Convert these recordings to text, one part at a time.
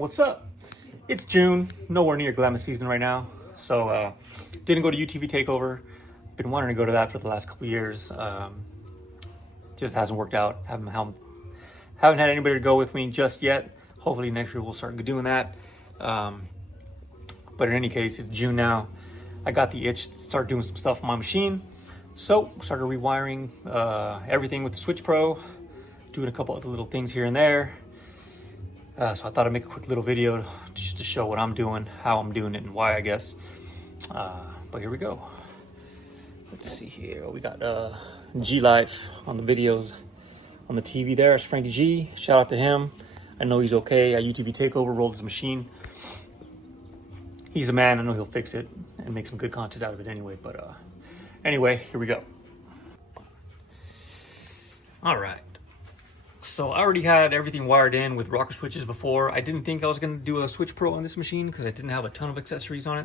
What's up? It's June, nowhere near glamour season right now. So didn't go to UTV Takeover. Been wanting to go to that for the last couple years. Just hasn't worked out. Haven't had anybody to go with me just yet. Hopefully next year we'll start doing that. But in any case, it's June now. I got the itch to start doing some stuff on my machine. So started rewiring everything with the Switch Pro, doing a couple other little things here and there. So I thought I'd make a quick little video just to show what I'm doing, how I'm doing it, and why, I guess. But here we go. Let's see here. We got G Life on the videos on the TV there. It's Frankie G. Shout out to him. I know he's okay. At UTV Takeover, rolled his machine. He's a man. I know he'll fix it and make some good content out of it anyway. But anyway, here we go. All right. So I already had everything wired in with rocker switches before. I didn't think I was going to do a Switch Pro on this machine because I didn't have a ton of accessories on it.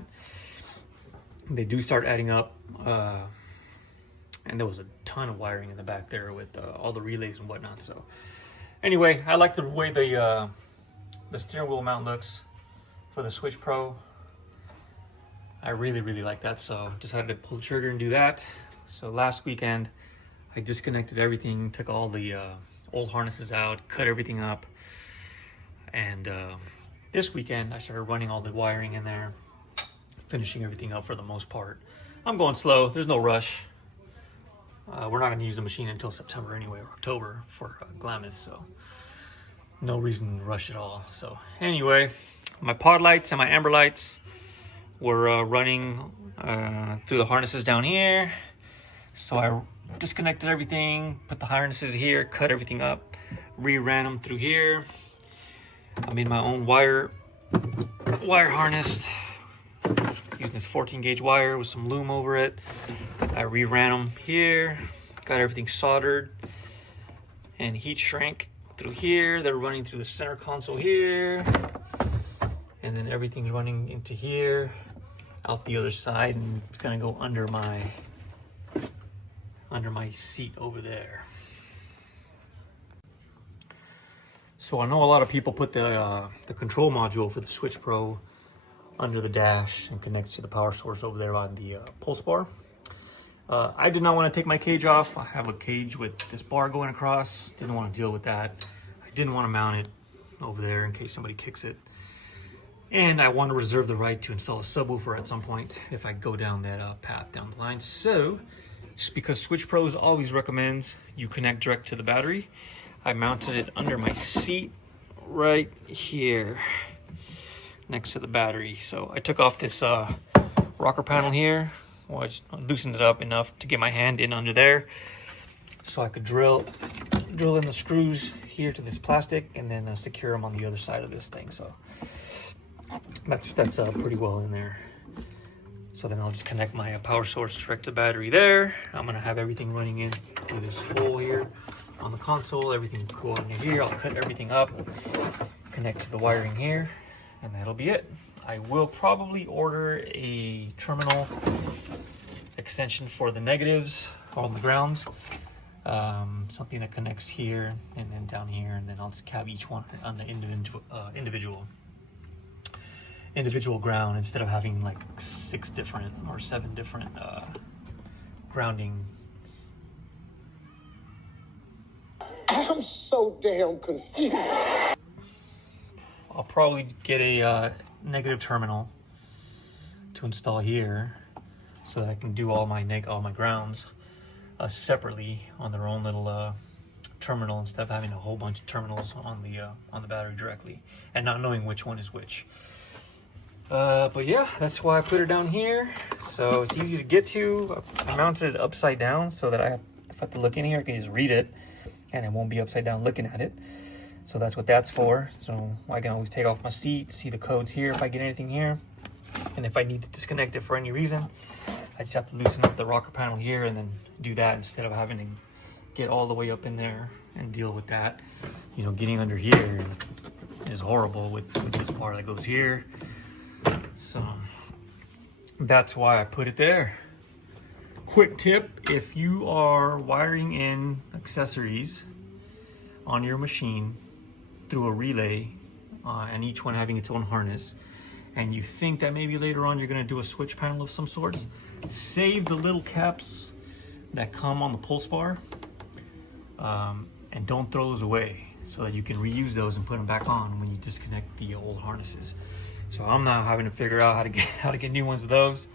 They do start adding up. And there was a ton of wiring in the back there with all the relays and whatnot. So anyway, I like the way the steering wheel mount looks for the Switch Pro. I really like that. So decided to pull the trigger and do that. So last weekend, I disconnected everything, took all the old harnesses out, cut everything up, and this weekend I started running all the wiring in there, finishing everything up for the most part. I'm going slow, there's no rush. We're not going to use the machine until September anyway, or October for Glamis, so no reason to rush at all. So anyway, my pod lights and my amber lights were running through the harnesses down here, so I disconnected everything, put the harnesses here, cut everything up, re-ran them through here. I made my own wire harness using this 14 gauge wire with some loom over it. I re-ran them here, got everything soldered and heat shrink through here. They're running through the center console here, and then everything's running into here, out the other side, and it's gonna go under my seat over there. So I know a lot of people put the control module for the Switch Pro under the dash and connects to the power source over there on the pulse bar. I did not want to take my cage off. I have a cage with this bar going across. Didn't want to deal with that. I didn't want to mount it over there in case somebody kicks it. And I want to reserve the right to install a subwoofer at some point if I go down that path down the line. So just because Switch Pros always recommends you connect direct to the battery, I mounted it under my seat right here next to the battery. So I took off this rocker panel here. Well, I just loosened it up enough to get my hand in under there so I could drill in the screws here to this plastic and then secure them on the other side of this thing. So that's pretty well in there. So then I'll just connect my power source direct to battery there. I'm gonna have everything running in through this hole here on the console. Everything go in here. I'll cut everything up, connect to the wiring here, and that'll be it. I will probably order a terminal extension for the negatives on the grounds. Something that connects here and then down here, and then I'll just have each one on the individual ground instead of having like 6 different or 7 different grounding. I'm so damn confused. I'll probably get a negative terminal to install here so that I can do all my grounds separately on their own little terminal instead of having a whole bunch of terminals on the battery directly and not knowing which one is which. But yeah, that's why I put it down here. So it's easy to get to. I mounted it upside down so that if I have to look in here, I can just read it and it won't be upside down looking at it. So that's what that's for. So I can always take off my seat, see the codes here if I get anything here. And if I need to disconnect it for any reason, I just have to loosen up the rocker panel here and then do that instead of having to get all the way up in there and deal with that. You know, getting under here is horrible with this bar that goes here. So that's why I put it there. Quick tip, if you are wiring in accessories on your machine through a relay and each one having its own harness, and you think that maybe later on you're going to do a switch panel of some sorts, save the little caps that come on the pulse bar, and don't throw those away, so that you can reuse those and put them back on when you disconnect the old harnesses. So I'm now having to figure out how to get new ones of those,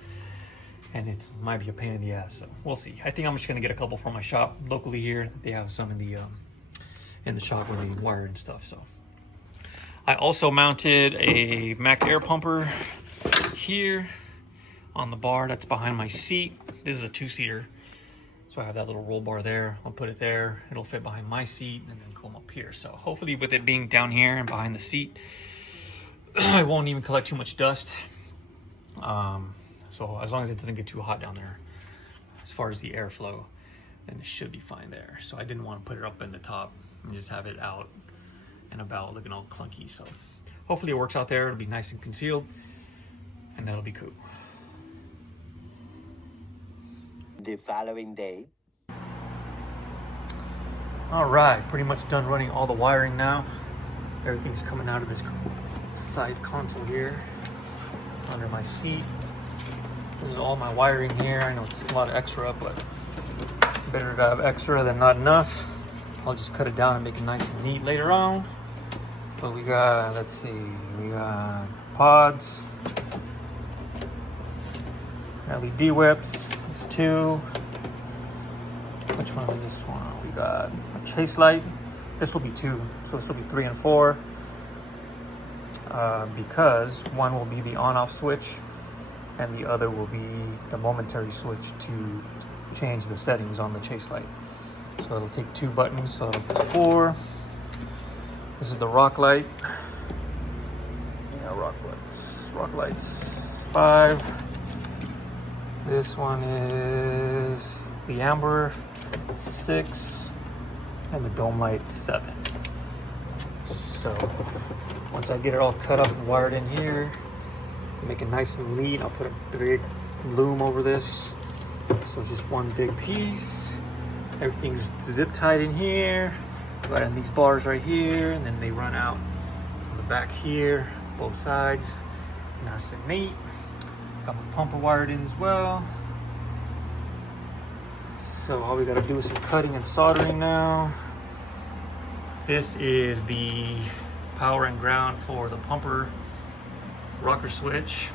and it might be a pain in the ass. So we'll see. I think I'm just gonna get a couple from my shop locally here. They have some in the shop where they wire and stuff. So I also mounted a Mac air pumper here on the bar that's behind my seat. This is a 2-seater. So I have that little roll bar there. I'll put it there. It'll fit behind my seat and then come up here. So hopefully with it being down here and behind the seat, it won't even collect too much dust. So as long as it doesn't get too hot down there, as far as the airflow, then it should be fine there. So I didn't want to put it up in the top and just have it out and about looking all clunky. So hopefully it works out there. It'll be nice and concealed, and that'll be cool. The following day. All right, pretty much done running all the wiring now. Everything's coming out of this side console here under my seat. This is all my wiring here. I know it's a lot of extra, but better to have extra than not enough. I'll just cut it down and make it nice and neat later on. But we got, let's see, we got pods, LED whips, it's 2. Which one is this one? We got a chase light. This will be 2, so this will be 3 and 4. Because one will be the on-off switch and the other will be the momentary switch to change the settings on the chase light. So it'll take 2 buttons, so it'll be 4. This is the rock light. Yeah, rock lights 5. This one is the amber 6, and the dome light 7. So once I get it all cut up and wired in here, make it nice and neat, I'll put a big loom over this. So it's just one big piece. Everything's zip tied in here. Right on these bars right here, and then they run out from the back here, both sides. Nice and neat. Got my pumper wired in as well. So all we gotta do is some cutting and soldering now. This is the power and ground for the pumper rocker switch.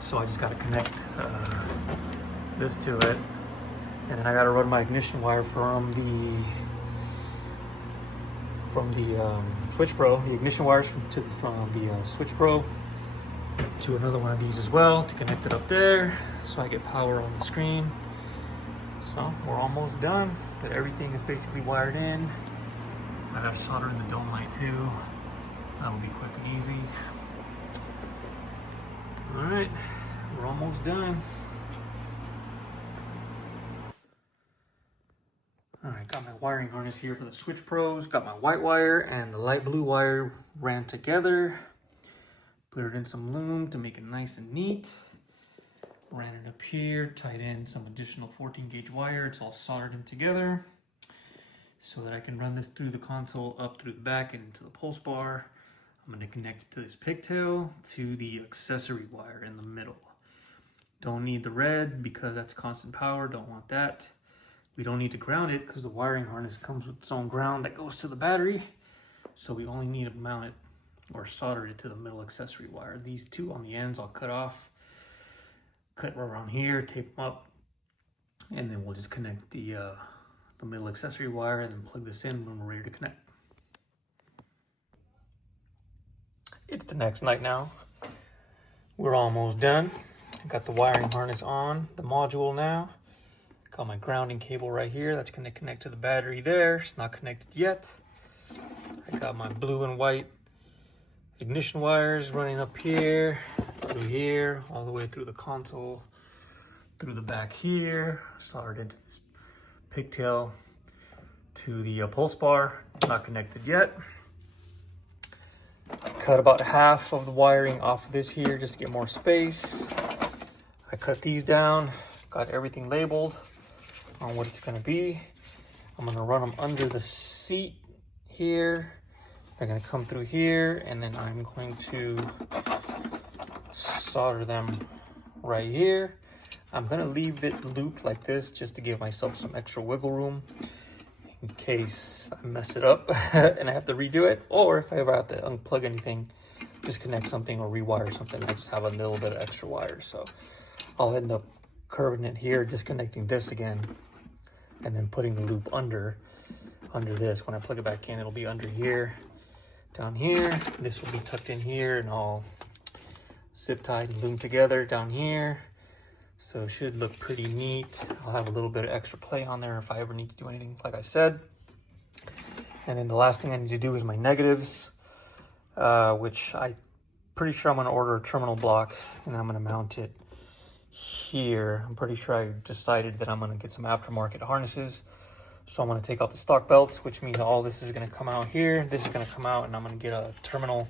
So I just gotta connect this to it. And then I gotta run my ignition wire from the Switch Pro, the ignition wires from the Switch Pro to another one of these as well to connect it up there, so I get power on the screen. So we're almost done, but everything is basically wired in. I gotta solder in the dome light too. That'll be quick and easy. All right, we're almost done. All right, got my wiring harness here for the Switch Pros. Got my white wire and the light blue wire ran together. Put it in some loom to make it nice and neat. Ran it up here, tied in some additional 14 gauge wire. It's all soldered in together so that I can run this through the console up through the back and into the pulse bar. I'm gonna connect it to this pigtail to the accessory wire in the middle. Don't need the red because that's constant power, don't want that. We don't need to ground it because the wiring harness comes with its own ground that goes to the battery. So we only need to mount it or solder it to the middle accessory wire. These 2 on the ends I'll cut off, cut right around here, tape them up, and then we'll just connect the middle accessory wire and then plug this in when we're ready to connect. It's the next night now. We're almost done. Got the wiring harness on the module now. Got my grounding cable right here. That's going to connect to the battery there. It's not connected yet. I got my blue and white ignition wires running up here, through here, all the way through the console, through the back here, soldered into this pigtail to the pulse bar. Not connected yet. Cut about half of the wiring off of this here just to get more space. I cut these down, got everything labeled on what it's going to be. I'm going to run them under the seat here They're gonna come through here, and then I'm going to solder them right here. I'm gonna leave it looped like this just to give myself some extra wiggle room in case I mess it up and I have to redo it, or if I ever have to unplug anything, disconnect something or rewire something, I just have a little bit of extra wire. So I'll end up curving it here, disconnecting this again, and then putting the loop under this. When I plug it back in, it'll be under here, down here. This will be tucked in here and all zip tied and loomed together down here. So it should look pretty neat. I'll have a little bit of extra play on there if I ever need to do anything, like I said. And then the last thing I need to do is my negatives, which I'm pretty sure I'm gonna order a terminal block and I'm gonna mount it here. I'm pretty sure I decided that I'm gonna get some aftermarket harnesses. So I'm gonna take off the stock belts, which means all this is gonna come out here. This is gonna come out, and I'm gonna get a terminal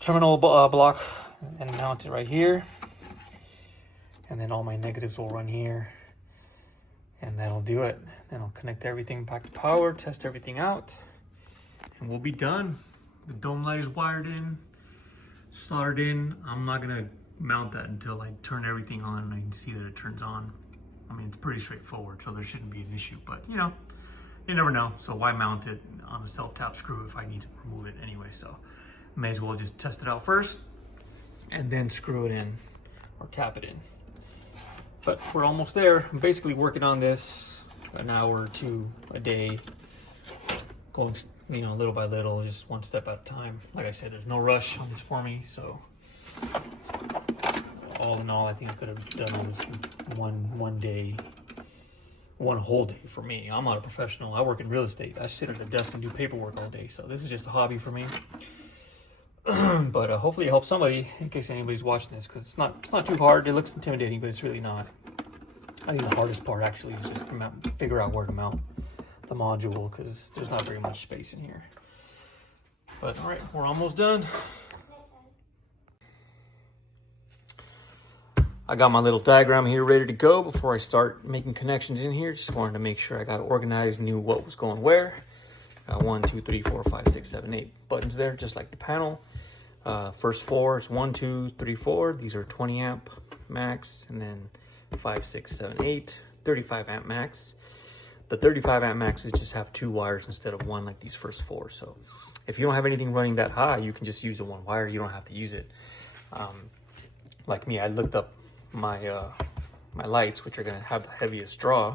block and mount it right here. And then all my negatives will run here, and that'll do it. Then I'll connect everything back to power, test everything out, and we'll be done. The dome light is wired in, soldered in. I'm not gonna mount that until I turn everything on and I can see that it turns on. I mean, it's pretty straightforward, so there shouldn't be an issue, but you know, you never know. So why mount it on a self-tap screw if I need to remove it anyway? So may as well just test it out first and then screw it in or tap it in. But we're almost there. I'm basically working on this an hour or two a day, going, you know, little by little, just one step at a time. Like I said, there's no rush on this for me, so all in all, I think I could have done this one day, one whole day for me. I'm not a professional. I work in real estate. I sit at a desk and do paperwork all day, so this is just a hobby for me. But hopefully it helps somebody in case anybody's watching this, because it's not too hard. It looks intimidating, but it's really not. I think the hardest part actually is just to figure out where to mount the module, because there's not very much space in here. But all right, we're almost done. I got my little diagram here ready to go before I start making connections in here. Just wanted to make sure I got organized, knew what was going where. Got 1, 2, 3, 4, 5, 6, 7, 8 buttons there, just like the panel. First four is 1, 2, 3, 4. These are 20 amp max, and then 5, 6, 7, 8, 35 amp max. The 35 amp maxes just have 2 wires instead of 1 like these first 4. So if you don't have anything running that high, you can just use the 1 wire. You don't have to use it. Like me, I looked up my my lights, which are going to have the heaviest draw.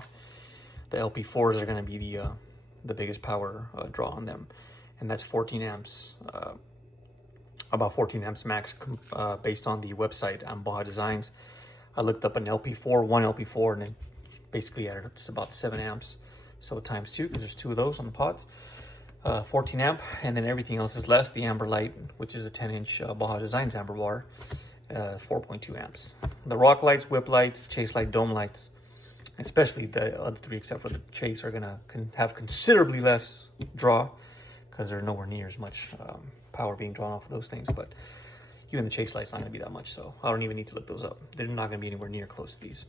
The LP4s are going to be the biggest power draw on them, and that's 14 amps. About 14 amps max based on the website on Baja Designs. I looked up an LP4, one LP4, and it basically added up to about 7 amps. So times 2, because there's 2 of those on the pods. 14 amp, and then everything else is less. The amber light, which is a 10-inch Baja Designs amber bar, 4.2 amps. The rock lights, whip lights, chase light, dome lights, especially the other 3 except for the chase, are gonna have considerably less draw, because there's nowhere near as much power being drawn off of those things. But even the chase light's not going to be that much, so I don't even need to look those up. They're not going to be anywhere near close to these.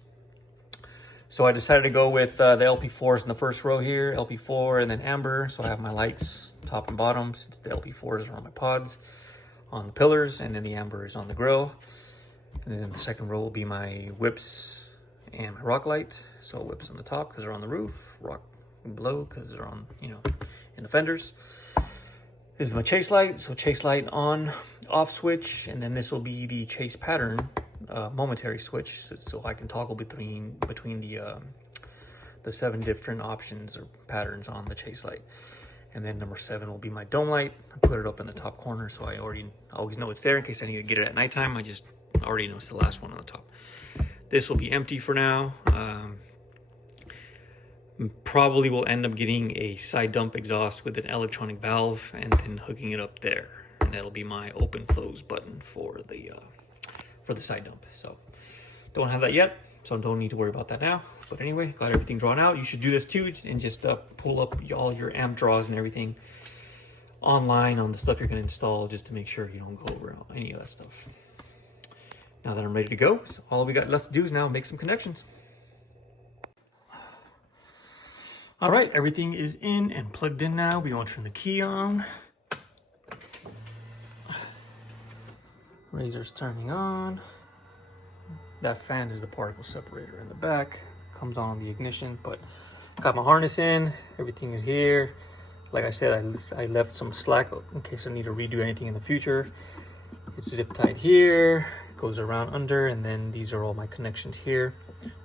So I decided to go with the LP4s in the first row here, LP4 and then amber. So I have my lights top and bottom, since the LP4s are on my pods, on the pillars, and then the amber is on the grill. And then the second row will be my whips and my rock light. So whips on the top because they're on the roof, rock below because they're on, you know, in the fenders. This is my chase light, so chase light on, off switch, and then this will be the chase pattern momentary switch, so I can toggle between the 7 different options or patterns on the chase light. And then number 7 will be my dome light. I put it up in the top corner, so I always know it's there in case I need to get it at nighttime. I just already know it's the last one on the top. This will be empty for now. Probably will end up getting a side dump exhaust with an electronic valve and then hooking it up there, and that'll be my open close button for the side dump. So don't have that yet, so don't need to worry about that now. But anyway, got everything drawn out. You should do this too, and just pull up all your amp draws and everything online on the stuff you're going to install, just to make sure you don't go over any of that stuff. Now that I'm ready to go, so all we got left to do is now make some connections. All right, everything is in and plugged in now. We want to turn the key on. Razor's turning on. That fan is the particle separator in the back. Comes on the ignition, but got my harness in. Everything is here. Like I said, I left some slack in case I need to redo anything in the future. It's zip tied here, goes around under, and then these are all my connections here.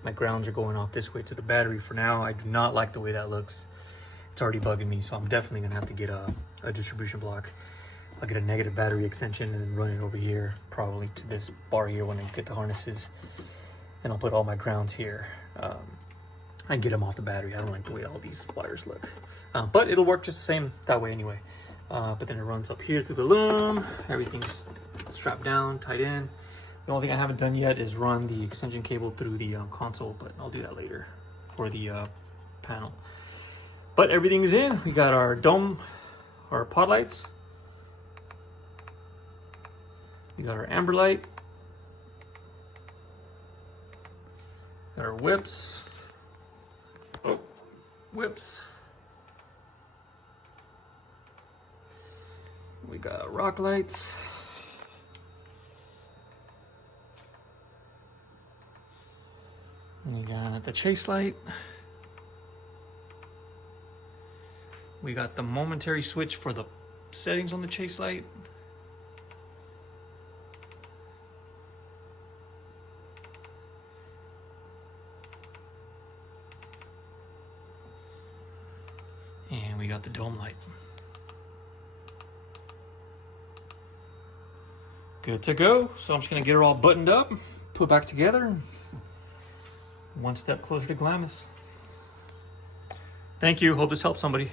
My grounds are going off this way to the battery for now. I do not like the way that looks. It's already bugging me, so I'm definitely gonna have to get a distribution block. I'll get a negative battery extension and then run it over here, probably to this bar here when I get the harnesses. And I'll put all my grounds here. And get them off the battery. I don't like the way all these wires look. But it'll work just the same that way anyway. But then it runs up here through the loom. Everything's strapped down, tied in. The only thing I haven't done yet is run the extension cable through the console, but I'll do that later for the panel. But everything's in. We got our dome, our pod lights. We got our amber light. Got our whips. Oh, whips. We got rock lights. We got the chase light. We got the momentary switch for the settings on the chase light. And we got the dome light. Good to go. So I'm just gonna get her all buttoned up, put back together. One step closer to Glamis. Thank you. Hope this helps somebody.